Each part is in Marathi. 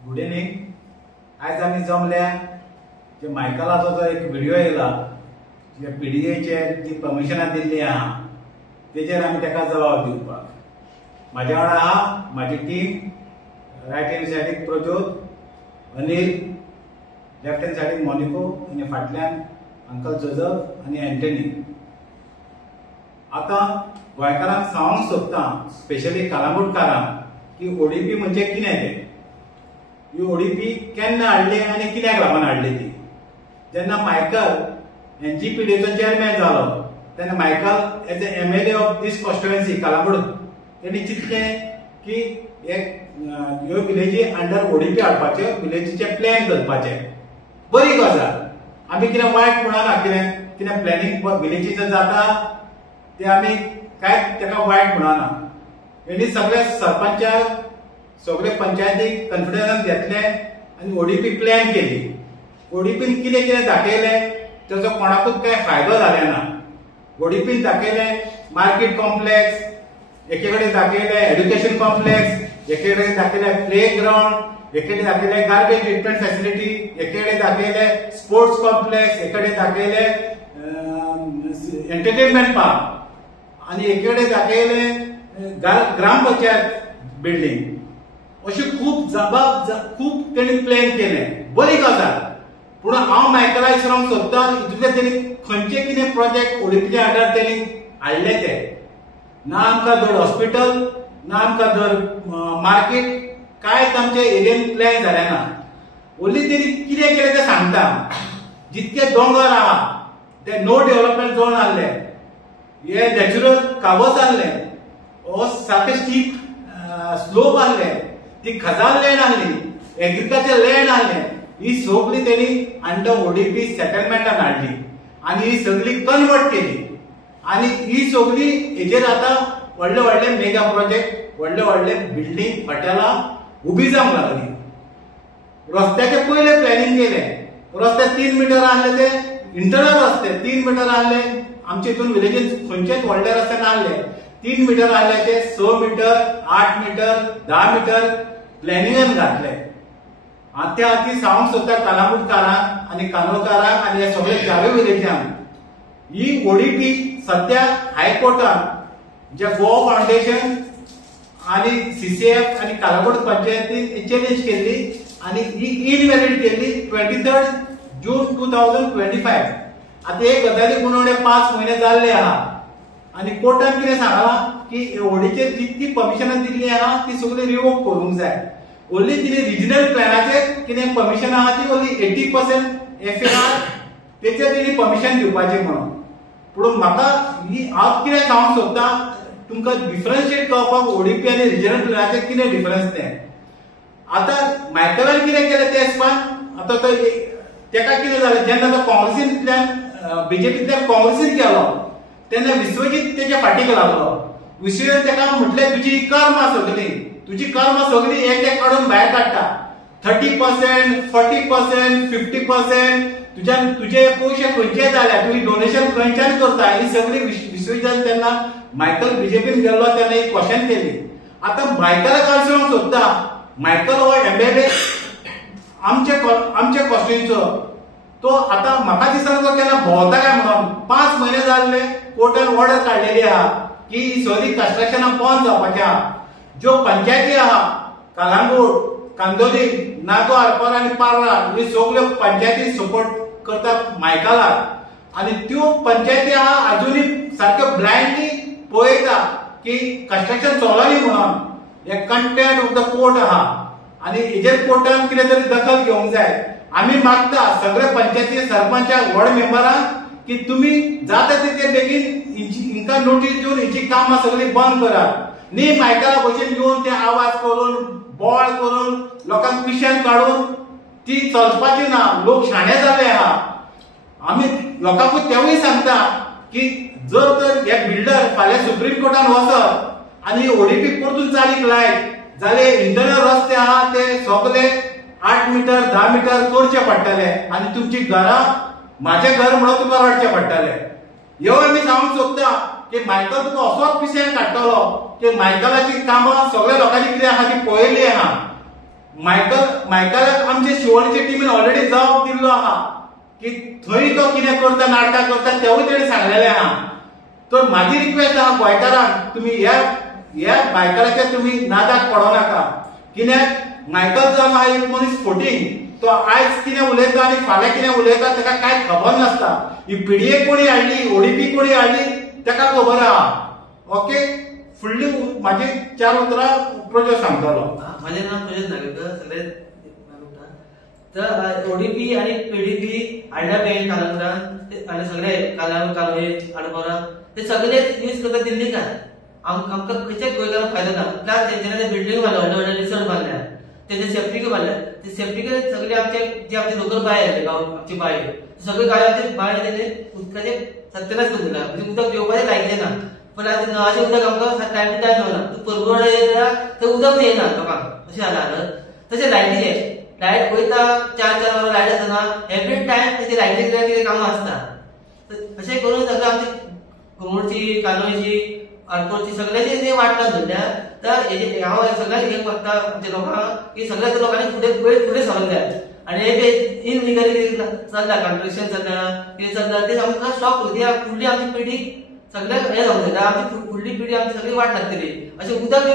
Good evening. आज आम्ही जमल्या जे मायकलाचो जो एक व्हिडिओ येयला जे पीडीएचे जी परमिशनां दिल्ली आहा तेजेर आमी ताका जबाब दिवपाक म्हाज्या वांगडा आहा म्हाजी टीम। रायट हँड सायडीक प्रज्योत, अनिल, लेफ्ट हँड सायडीक मोनिको आनी फाटल्यान अंकल जोजफ आनी एंटनी। आता गोंयकारांक सांगूंक सोदता, स्पेशली कलांगूटकारांक, की ओडीपी म्हणजे कितें तें। ही ओडीपी केन्ना हाडली आनी कित्याक लागून हाडली ती। जेन्ना मायकल एनजीपीडीचो चेअरमॅन जालो तेन्ना Michael as a MLA of this constituency Calangute तेणी चिंतलें की ह्यो विलेजी अंडर ओडीपी हाडपाचे, विलेजीचे प्लॅन करपाचे। बरी गजाल, आमी कितें वायट म्हणना, कितें प्लॅनिंग विलेजीचें जाता ते आमी कांयच ताका वायट म्हणना। हेणी सगळे सरपंचाक सगळे पंचायतीक कॉन्फिडन्स घेतले आनी ओडीपी प्लॅन केली। ओडीपीन कितें कितें दाखयलें तेजो कोणाकूच कांय फायदो जालें ना। ओडीपीन दाखयलें मार्केट कॉम्प्लेक्स, एके कडेन दाखयलें एड्युकेशन कॉम्प्लेक्स, एके कडेन दाखयलें प्ले ग्राउंड, एके कडेन दाखयलें गार्बेज ट्रीटमेंट फॅसिलिटी, एके कडेन दाखयलें स्पोर्ट्स कॉम्प्लेक्स, एके कडेन दाखयलें एंटरटेनमेंट पार्क आनी एके कडेन दाखयलें ग्रामपंचायत बिल्डिंग। अशी खूब तेणी प्लॅन केलें, बरी गजाल। पूण हांव मायकला विचारूंक सोदता, हितूंतले तेणी खंयचे कितें प्रोजेक्ट ओडीपीच्या अंडर तेणी हाडले ते। ना आमकां धड हॉस्पिटल, ना आमकां धड मार्केट, कांयच आमच्या एरियेन प्लॅन जालें ना। ओन्ली तेणी कितें केलें तें सांगता। जितके दोंगर आहा ते नो डेव्हलपमेंट झोन आहले, हे नॅचरल कावस आहले, हो सारके स्टीप स्लोप आहले, ती खजान लँड आहली, एग्रीकल्चर लँड आहले, ही सगळी तेणी अंडर ओडीपी सेटलमेंटान हाडली आनी ही सगळी कन्वर्ट केली। आनी ही सगळी हेजेर आतां व्हडले व्हडले मेगा प्रोजेक्ट, व्हडले व्हडले बिल्डिंग, हॉटेलां उबी जावंक लागली। रस्त्याचे पयले प्लॅनिंग केलें, रस्ते 3 मीटर आहले ते इंटरनल रस्ते 3 मीटर आहले। आमचे हितून विलेजीन खंयचेच व्हडले रस्ते नासले, 3 मीटर आहले ते 6 मीटर, 8 मीटर, 10 मीटर प्लॅनिंगान घातले। त्या खातीर सांगूंक सोदता कलांगूटकारांक आनी कांदोळकारांक आनी हे सगळे जावे विलेजांक, ही ओडीपी सद्या हायकोर्टान जे गोवा फाउंडेशन आनी CCF आनी कलांगूट पंचायतीन चॅलेंज केल्ली आनी ही इनवॅलिड केल्ली 23 जून 2025। आता हे गजाली उणवणे 5 महिने जाल्ले आहा आनी कोर्टान कितें सांगलां की ओडीचेर जितकी परमिशनां दिल्ली आहा ती सगळी रिवोक करूंक जाय। ओन्ली तिने रिजनल प्लॅनाचेर कितें परमिशन आहा ती ओन्ली 80% FAR तेचेर तिने परमिशन दिवपाचें म्हणून। पूण म्हाका हांव कितें सांगूंक सोदता, तुमकां डिफरन्शिएट करपाक ओडीपी आनी रिजनल प्लॅनाचेर कितें डिफरन्स तें। आतां मायकलान कितें केलें तें हिसपान आतां तेका कितें जालें, जेन्ना तो काँग्रेसींतल्यान BJPंतल्यान काँग्रेसींत गेलो तेन्ना विश्वजीत तेच्या फाटीक लागलो। विश्वजीत तेका म्हटलें तुजी कर्मां सगळी एक काडून भायर काडटा, 30%, 40%, 50%, तुझे पयशे खंयचे जाल्या, तुवें डोनेशन खंयच्यान करता, ही सगळी विश्वजीत तेन्ना मायकल BJPन गेल्लो तेन्ना एक क्वेश्चन केली। आतां मायकलाक हांव विचारूंक सोदता, मायकल हो MLA आमचे कॉन्स्टिट्युएन्सीचो, तो आतां म्हाका दिसना तो केन्ना भोंवता काय म्हणून। 5 महिने जाल्ले कोर्टान ऑर्डर काडलेली आहा की ही सगळी कन्स्ट्रक्शनां बंद जावपाची आहा। ज्यो पंचायती आहा कलांगूट, कांदोली, नागो, आरपार आनी पार्रा, ह्यो सगळ्यो पंचायती सपोर्ट करतात मायकलाक आनी त्यो पंचायती आहा अजुनूय सारक्यो ब्लायंडली पळयता की कन्स्ट्रक्शन चलनी म्हणून। हे कंटेंट ऑफ द कोर्ट आहा आनी हेजेर कोर्टान कितें तरी दखल घेवंक जाय। आमी मागता सगळे पंचायती सरपंचाक, वॉर्ड मेंबरांक की तुमी जाता तितके बेगीन हिंकां नोटीस दिवन हिची कामां सगळी बंद करात। न्ही मायकला भशेन येवन ते आवाज करून, बोळ करून, लोकांक पिशेन काडून ती चलपाची ना। लोक शाणे जाल्ले आहा। आमी लोकांकूच तेवूय सांगता की जर तर हे बिल्डर फाल्यां सुप्रीम कोर्टान वचत आनी ओडीपी परतून चालीक लायत जाल्यार इंटरनल रस्ते आहा ते सगळे 8 मीटर, 10 मीटर करचे पडटले आनी तुमची घरां म्हाजें घर म्हणून तुका रडचें पडटलें। ह्यो आमी सांगूंक सोदता की मायकल तुका असोच पिशेन काडटलो की मायकलाची कामां सगळ्या लोकांनी कितें आहा ती पळयल्ली आहा। मायकलाक आमचे शिवणचे टिमीन ऑलरेडी जबाब दिल्लो आहा की थंय तो कितें करता नाटकां करता तेवूय तेणें सांगलेलें आहा. तर म्हाजी रिक्वेस्ट आहा गोंयकारांक, तुमी ह्या मायकलाच्या तुमी नादाक पडो नाका. कित्याक मायकल जो आहा एक मनीस फोटींग, तो आयज कितें उलयता आनी फाल्यां कितें उलयता ताका कांय खबर नासता. ही पीडीए कोणी हाडली, ओडीपी कोणी हाडली ताका खबर आहा. ओके, फुडली म्हाजी 4 उतरां प्रोजेक्ट सांगतलो. माझे नाव प्रजोत नागवेकर, सगळे तर ओडीपी आणि पीडीपी हाडल्या पळय कालांतरान आनी सगळे कालोये आडबोरा ते सगळे यूज करता दिल्लीकार. आमकां खंयच्याच गोंयकारांक फायदो ना. प्लस तेंच्यांनी बिल्डींग बांदल्या, व्हडले व्हडले रिसॉर्ट बांदल्या, तेचे सेफ्टीक बांदल्या. ते सेफ्टीक सगळे आमचे लोकल बाय आसले, आमची बाय सगळे गांवांचे बाय तेणे उदकाचे सत्यानाश करून दिला. म्हणजे उदक येवपाचें लायिल्लें ना. पण आतां नळाचें उदक आमकां टायम टू टायम मेळना. परगोड येता थंय उदक येना लोकांक, अशें जाला. तशें लायटीचें लायट वयता 4 वरां लायट आसतना एवरी टायम तेची लायटीची कितें कामां आसता. अशें करून सगळें आमची कुंकळची, कालोयची, आडकोळची सगळ्याची वाटतात धरल्या. तर हेजे हांव सगळ्यांक कितें मागता आमच्या लोकांक की सगळ्या लोकांनी फुडें सरोंक जाय. आनी हे इनलिगली चल्ला, कंस्ट्रक्शन चल्ला, कितें चल्ला ते आमकां स्टॉप करूं. कित्याक फुडली आमची पिढी सगळ्याक हे जावंक जाय. आमची फुडली पिढी आमची सगळी वाट लागतली. अशें उदक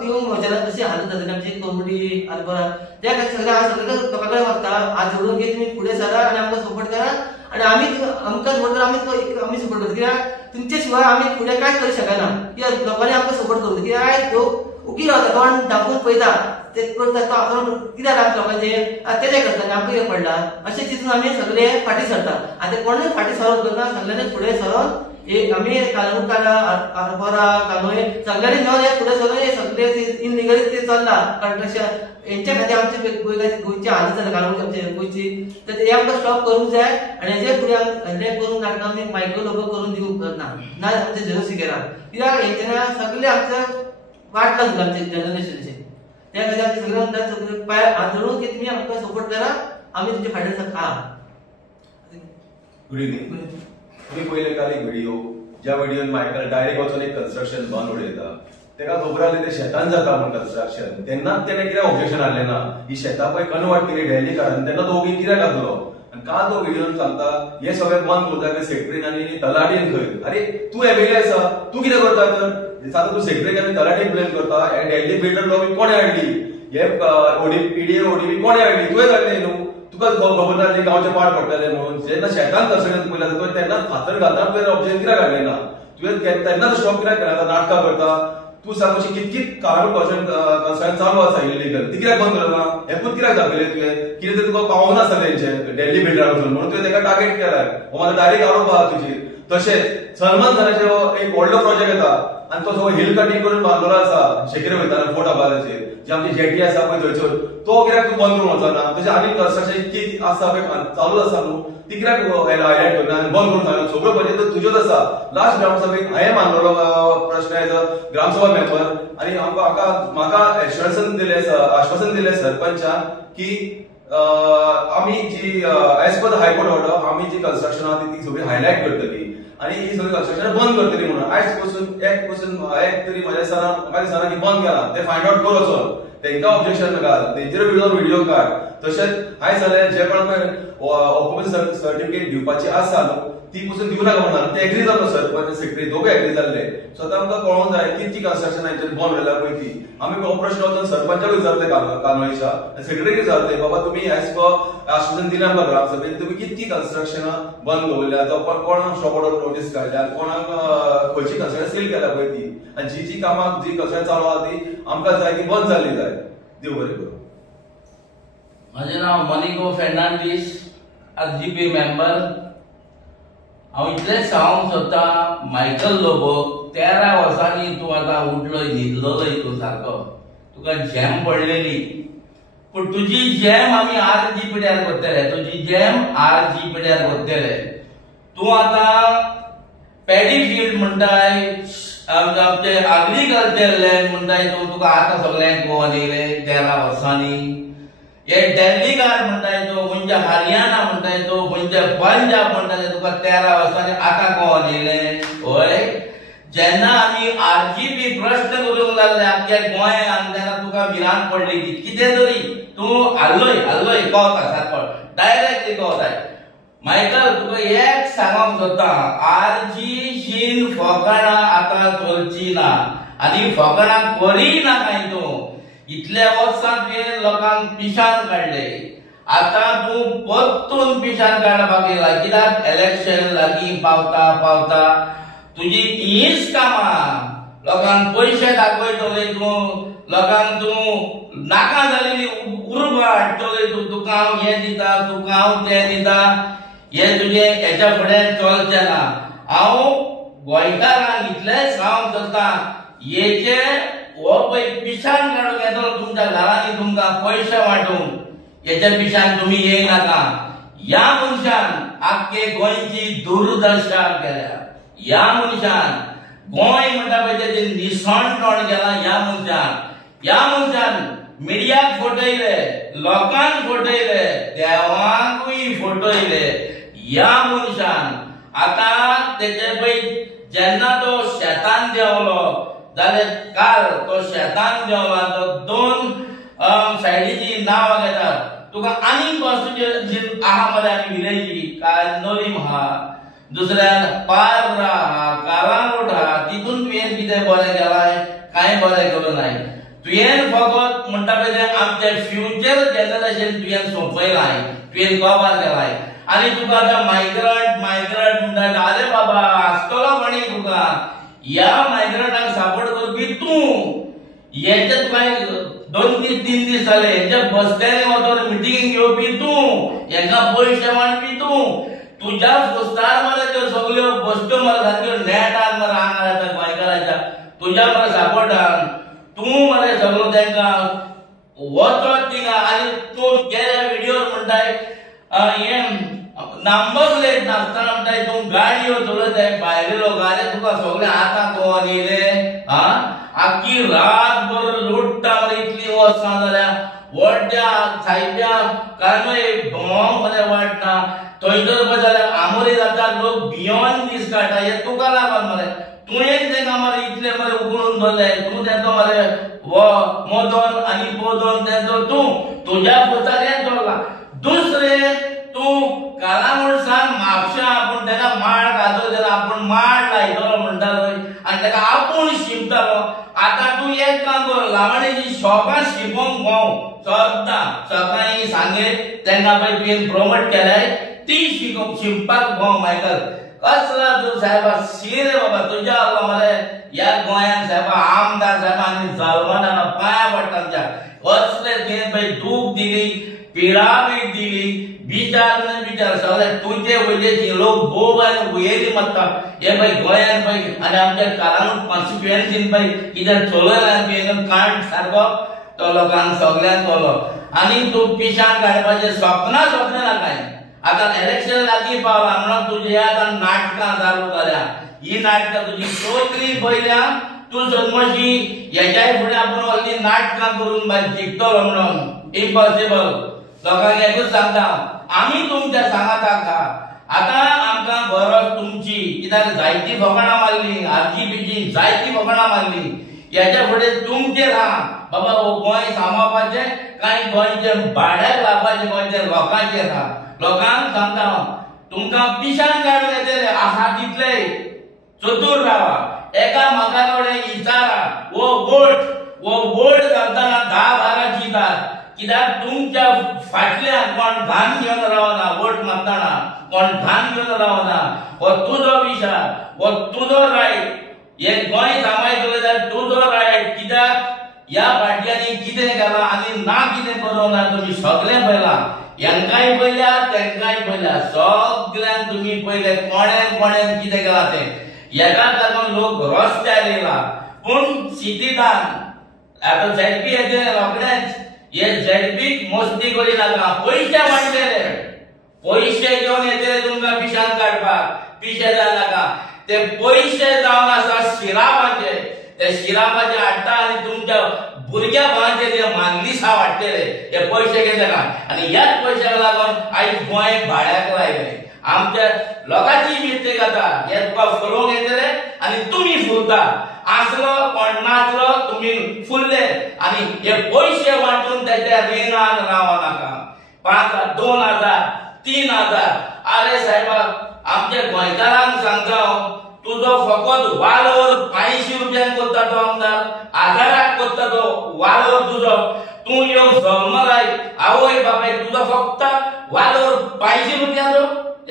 पिवूंक वचना अशी हालत जातली आमची कोंबडी आरबोरा. त्या खातीर सगळें हांव सगळ्या लोकांकडे मागता हात जोडून की तुमी फुडें सरा आनी आमकां सपोर्ट करा. आनी आमकां सपोर्ट करा, आमी सपोर्ट करता. कित्याक तुमचे शिवाय आमी फुडें कांयच करूंक शकना. कित्याक लोकांनी आमकां सपोर्ट करूं. कित्याक आयज लोक उगी रावता, तोंड धांपून पळयता ते करता, तो कित्याक आमच्या लोकांचें तेजें करता आमकां कितें पडला अशें चिंतून आमी सगळे फाटीं सरता. आतां कोणूय फाटीं सरोन करना, सगळ्यांनी फुडें सरोन आमी काला आरबोरा कालोय सगळ्यांनी मेळून फुडें सरोन हे सगळे इनलिगली ते चल्ला कंस्ट्रक्शन. हेंच्या खातीर आमचे गोंयची हालत जाल्या कालोय आमचे गोंयची. तर हे आमकां स्टॉप करूंक जाय. आनी हेजे फुडें हें करूंक नाटकां आमी मायक्रो लोक करून दिवंक ना ना आमचे जनसिकेरा. कित्याक हेंच्या सगळे आमचें वाट लागला आमचे जनरेशनचे. त्या खातीर आमी सगळे म्हणटात सगळे पांय हात धरून की तुमी आमकां सपोर्ट करा, आमी तुमचे फाटीर आहा. Good evening. तुम्ही पहिले काल एक व्हिडिओ, ज्या व्हिडिओन मायकल डायरेक्ट वचून एक कन्स्ट्रक्शन बंद उडयता. तेका खबर आसली ते शेतान जाता म्हणून कन्स्ट्रक्शन. तेन्नाच तेणें कित्याक ऑब्जेक्शन हाडलें ना. ही शेतां पळय कन्वर्ट केली डेली कारण तेन्ना तो ओगी कित्याक लागलो. आनी काल तो व्हिडिओन सांगता हे सगळें बंद करता सेक्रेटरीन आनी तलाटीन खंय. अरे तूं एमएलए आसा, तूं कितें करता तर? आतां तूं सेक्रेटरी आनी तलाटीक ब्लेम करता. हे डेली बिल्डर लॉबी कोणें हाडली, हे पीडीए ओडीपी कोणें हाडली, तुवें हाडली न्हू. तुका खबर ना गांवचे पाड पडटले म्हणून. जेन्ना शेतान कन्स्ट्रक्शन पयलें तुवें तेन्ना फातर घालता तुवें ऑब्जेक्शन कित्याक हाडलें ना. तुवें तेन्ना स्टॉप कित्याक केला. नाटकां करता तूं सांग. अशी कितकी काळां कन्स्ट्रक्शन चालू आसा इलिगल, ती कित्याक बंद करना. हेकूच कित्याक दाखयलें तुवें. कितें तुका पावोंक नासता तेंचे डेल्ली बिल्डरा वचून म्हणून तुवें तेका टार्गेट केला. हो म्हाका डायरेक्ट आरोप आहा तुजेर. तशेंच सलमान खानाचो एक व्हडलो प्रोजेक्ट येता आनी तो सगळो हिल कटींग करून बांदलेलो आसा शेकेर वयताना फोर्ट आबादाचेर. जी आमची जेटी आसा पळय थंयसर, तो कित्याक तूं बंद करून वचना. तशें आनी कन्स्ट्रक्शन इतकी आसा पळय चालू आसा न्हू, ती कित्याक हायलायट करना आनी बंद करून सांगना. सगळो बजेट तुजोच आसा. लास्ट ग्रामसभेक हांवें मांडलेलो प्रश्न एज अ ग्रामसभा मेंबर आनी म्हाका आश्वासन दिलें सरपंचान की आमी जी as per the high court order आमी जी कन्स्ट्रक्शन आहा ती सगळी हायलायट करतली आनी ही सगळी कन्स्ट्रक्शन बंद करतली म्हणून. आयज पासून एक तरी म्हाका दिसना की बंद केला. ते फायंड आउट कर वचोन तेंका ऑब्जेक्शन घाल, तेंचेर व्हिडिओ काड. तशेंच आयज जाल्यार जे कोण ऑक्युपन्सी सर्टिफिकेट दिवपाची आसा न्हू ती पासून दिवं नाका म्हणून ते एग्री जालो. सरपंच सेक्रेटरी दोघे एग्री जाल्ले. सो आतां आमकां कळोवंक जाय कितकी कन्स्ट्रक्शन हांचेर बंद जाल्या पळय ती. आमी ऑपरेशन वचून सरपंचाक विचारले कानोयच्या सेक्रेटरीक विचारले बाबा तुमी एज पर आश्वासन दिलें आमकां ग्रामसभेन तुमी कितकी कन्स्ट्रक्शनां बंद दवरल्या, कोणाक स्टॉप ऑर्डर नोटीस काडल्या, कोणाक खंयची कन्स्ट्रक्शन सील केल्या पळय ती. आनी जी कामां जी कन्स्ट्रक्शन चालू आहा ती आमकां जाय की बंद जाल्ली जाय. देव बरें करूं. माझे नाव मनिको फेर्नांडीस, आरजीपी मेंबर. हांव इतलेंच सांगूंक सोदता मायकल लोबोक 13 वर्सांनी तूं आतां उठलोय न्हिदलोय तूं सारको. तुका झॅम पडलेली पूण तुजी झॅम आमी आरजी पिड्यार करतले. तुजी झॅम आरजी पिड्यार करतले. तूं आतां पॅडी फील्ड म्हणटाय आमचे एग्रीकल्चर लँड म्हणटाय तुका आतां सगळ्यांक गोवन येयले 13 वर्सांनी. हे डेल्लीकार म्हणटाय तो म्हणजे हरियाणा म्हणटाय तो म्हणजे पंजाब म्हणटाय तुका 13 वर्सांनी आतां गोवन येयले. होय जेन्ना आमी आरजीपी प्रश्न करूंक लागले आमच्या गोंयांत तेन्ना तुका भिरांत पडली की कितें तरी तूं हल्लोय कळता सारको डायरेक्टली कळताय. मायकल तुका एक सांगूंक सोदता, आरजी शीन फकाणां आतां चलची ना आनी फकाणां करिना काय तूं. इतल्या वर्सां तुवें लोकांक पिशान काडले, आतां तूं परतून पिशान काडपाक येयला. कित्याक इलेक्शन लागीं पावता तुजी हीच कामां. लोकांक पयशे दाखयतले तूं, लोकांक तूं नाका जालेली उर्बा हाडटले तूं. तुका हांव हें दिता, तुका हांव तें दिता. हे तुजे हेच्या फुडें चलचें ना. हांव गोंयकारांक इतलेंच सांगूंक सोदता, हेचे हो पळय पिशान काडूंक येतलो तुमच्या घरांनी तुमकां पयशे वांटूंक. हेच्या पिशान तुमी येयनाका. ह्या मनशान आख्खे गोंयची दुर्दशा केल्या. ह्या मनशान गोंय म्हणटा पळय तेजें निसणपण केलां. ह्या मनशान मिडियाक फटयले, लोकांक फटयले, देवांकूय फटयले. ह्या मनशान आतां तेचे पळय जेन्ना तो शेतान देंवलो जाल्यार काल तो शेतान देंवला, तो 2 सायडीची नांवां घेतात. तुका आनीक वस्तू आहा मरे आमी विलेजी, काय नोलीम आहा, दुसऱ्यान पार्रा आहा, कालांगूट आहा. तितून तुवें कितें बरें केलाय? कांय बरें केलो नाय. तुवें फकत म्हणटा पळय तें आमचें फ्युचर जनरेशन तुवें सोंपयलाय, तुवें कवर केलाय. आनी तुका आतां मायग्रंट म्हणटा, आरे बाबा आसतलो कोणी तुका. ह्या मायग्रंटाक सपोर्ट करपी तूं. हेचे तुका 2-3 दीस जाले, हेच्या बसत्यांनी वचून मिटिंग घेवपी तूं, हेंकां पयशे वांटपी तूं. तुज्या पोस्टार मरे त्यो सगळ्यो बश्ट्यो मरे सारक्यो नेटान मरे आंगार येता गोंयकाराच्या. तुज्या मरे सपोर्टान तूं मरे सगळो तेंकां वचत थिंगा. आनी तूं गेल्या व्हिडिओर म्हणटाय हें नंबर प्लेट नासतना म्हणटाय तूं गाडयो चलयताय भायल्यो गाडयो. तुका सगळे आतां कोण येयले? आख्खी रातभर लुट्टा मरे. इतली वर्सां जाल्या व्हडल्या साहित्या कांय भोंवंक मरे वाटना. थंयसर पळय जाल्यार आमोरी जाता लोक भियोन दीस काडटा. हे तुका लागून मरे. तुवें तेंकां मरे इतले मरे उखलून दवरले. तूं तेंचो मरे मोदन आनी पोदन तेंचो तूं तुज्या पोस्टार हें दवरला. दुसरें तूं कालांगूटसान म्हापशा आपूण तेका माड घातलो जाल्यार आपूण माड लायतलो म्हणटालो आनी तेका आपूण शिंपतालो. आतां तूं एक काम कर, लावणेची शॉपां शिंपोवंक भोंव सद्दां. सकाळीं सांगे तेंकां पळय तुवें प्रोमोट केल्याय ती शिंपपाक भोंव. मायकल कसला तूं साहेबा शी रे बाबा. तुज्या लागून मरे ह्या गोंयान साहेबा आमदार साहेबांनी जल्माना पांयां पडटा तुज्या. कसले तुवें पळय दूख दिली, पिडाबीड दिली, विचार सगळे तुझे वयले लोक बोब आनी वयली मारता. हे पळय गोंयान पळय आनी आमच्या कालांगूट कॉन्स्टिट्युएन्सीन पळय कितें चलयला तुवें कांड सारको तो लोकांक सगळ्यांक कळलो. आनी तूं पिशान काडपाचें स्वप्नां ना काय. आतां इलेक्शन लागीं पावला म्हणून तुजे आतां नाटकां चालू जाल्या. ही नाटकां तुजी सगळीं पयल्या. तूं जल्मशी हेच्याय फुडें आपूण व्हडली नाटकां करून भायर जिखतलो म्हणून इम्पॉसिबल. लोकांक एकूच सांगता, आमी तुमच्या सांगात आसा. आतां आमकां गरज तुमची. कित्याक जायती फकाणां मारली, आरजीपीची जायती फकाणां मारली. हेच्या फुडें तुमचेर आहा बाबा हो गोंय सांबाळपाचें काय गोंयचे भाड्याक लावपाचें गोंयच्या लोकांचेर आहा. लोकांक सांगता तुमकां पिशान काडून येतले आहा तितले चतूर रावा. एका म्हाका कडेन विचारा वो वोट घालतना 10-12 चिंतात. कित्याक तुमच्या फाटल्यान कोण धान घेवन रावना. वोट मारतना कोण धान घेवन रावना. हो तुजो विचार, हो तुजो रायट. हे गोंय सांबाळटले जाल्यार तुजो रायट. कित्याक ह्या फाटल्यानी कितें केलां आनी ना कितें करूंक ना तुमी सगळें पळयलां. हेंकाय पळयल्या तेंकाय पळयल्या. सगळ्यांक तुमी पळयले कोणें कितें केलां तें. हेकाच लागून लोक रस्त्यार येयला. पूण सिटीदान आतां झेडपी येते रोखडेच. हे झेडपीक मस्ती करिनाका. पयशे वांटलेले, पयशे घेवन येतले तुमकां पिशान काडपाक. पिशे जायनाका. ते पयशे जावन आसा शिराबाचे. ते शिराबाचे हाडटा आनी तुमच्या भुरग्या भावांचे ते मांगलिसा वाडटले. हे पयशे घेतले ना. आनी ह्याच पयशाक लागून आयज गोंय भाड्याक लायले. आमच्या लोकांची मिस्टेक जाता. हे तुका फुलोवंक येतले आनी तुमी फुलता. हांसलो कोण नाचलो तुम्ही फुल्ले आणि हे पैसे वांटून त्याच्या रिणान रावो नाका. 5,000, 2,000, 3,000 अरे साहेबा आमच्या गोंयकारांक सांगता तुझो फकत वालोर 500 रुपयान करता तो आमदार, 1000 करता तो वालोर तुझो. तू येऊ जल्म लाय आवय बापाय तुझो फक्त वालोर 500 रुपयाचो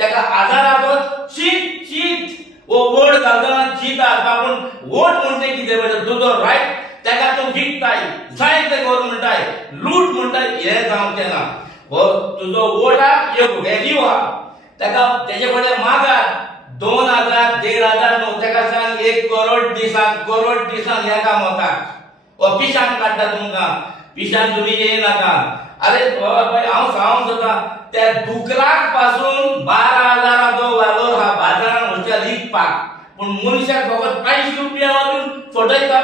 एका 1000 चीट चीट वोट घालतना चीट आसता. पूण वोट म्हणटे कितें म्हणजे तुजो रायट तेका तूं विकताय जायते गव्हर्नमेंटाय लूट म्हणटाय हे जावचें ना. हो तुजो वोटाक एक व्हॅल्यू आहा तेका तेजे कडेन मागात 2,000, 1,500 न्हू तेका सांग 1 करोड दिसांक एका मोताक ऑफिसान काडटा तुमकां. पिशान तुमी येयनाका. अरे बाबा हांव सांगूंक सोदता त्या दुकराक पासून 12,000चो वालोर हा बाजारान वचून विकपाक पूण मनशाक फकत 500 रुपया वाजून फटयता.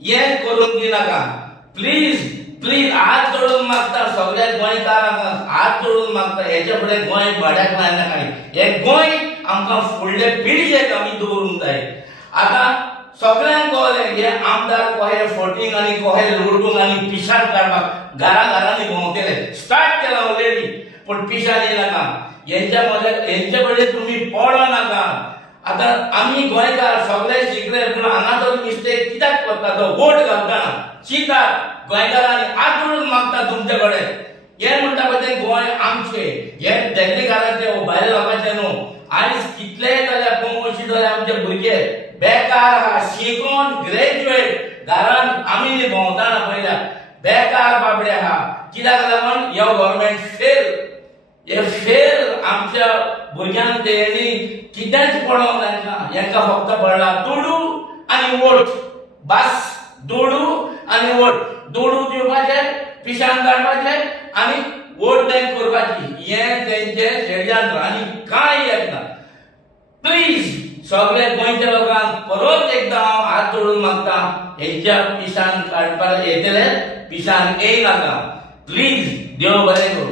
हें करून दिनाका प्लीज प्लीज. हात जोडून मागता सगळ्या गोंयकारांक हात जोडून मागता हेच्या फुडें गोंय भाड्याक लायनाका. हे गोंय आमकां फुडले पिळगेक आमी दवरूंक जाय. आतां सगळ्यांक कळलें हे आमदार कहे फटींग आनी कहे लुटूंक आनी पिशान काडपाक घरांनी भोंवतले स्टार्ट केला ऑलरेडी. पूण पिशान येनाका हेंचे कडेन तुमी पडो नाका. आतां आमी गोंयकार सगळे शिकले पूण हांगा तो मिस्टेक कित्याक करता तो वोट घालतना चितात गोंयकारांनी हात जोडून मागता तुमचे कडेन. हे म्हणटा पळय गोंय आमचे हे दिल्लीकारांचे भायल्या लोकांचे न्हू. आयज कितलेय जाल्यार पंगोशी जाल्यार आमचे भुरगे बेकार आहा शिकून ग्रॅज्युएट घरान आमी भोंवताना पळयल्या बेकार बाबडे आहा. कित्याक लागून ह्यो गव्हर्नमेंट फेल. हे फेल आमच्या भुरग्यांक तेणी कितेंच पडोवंक जायना. हेंकां फक्त पडला दुडू आनी वोट बस. दुडू आनी वोट. दुडू दिवपाचे पिशान काडपाचे आनी वोट बँक करपाची हें तेंचे शेड्यांत आनी कांय येना. प्लीज सगळे गोंयच्या लोकांक परत एकदां हांव हात जोडून मागता हेंच्या पिशान काडपाक येतले पिशान येयनाका. प्लीज देव बरें करूं.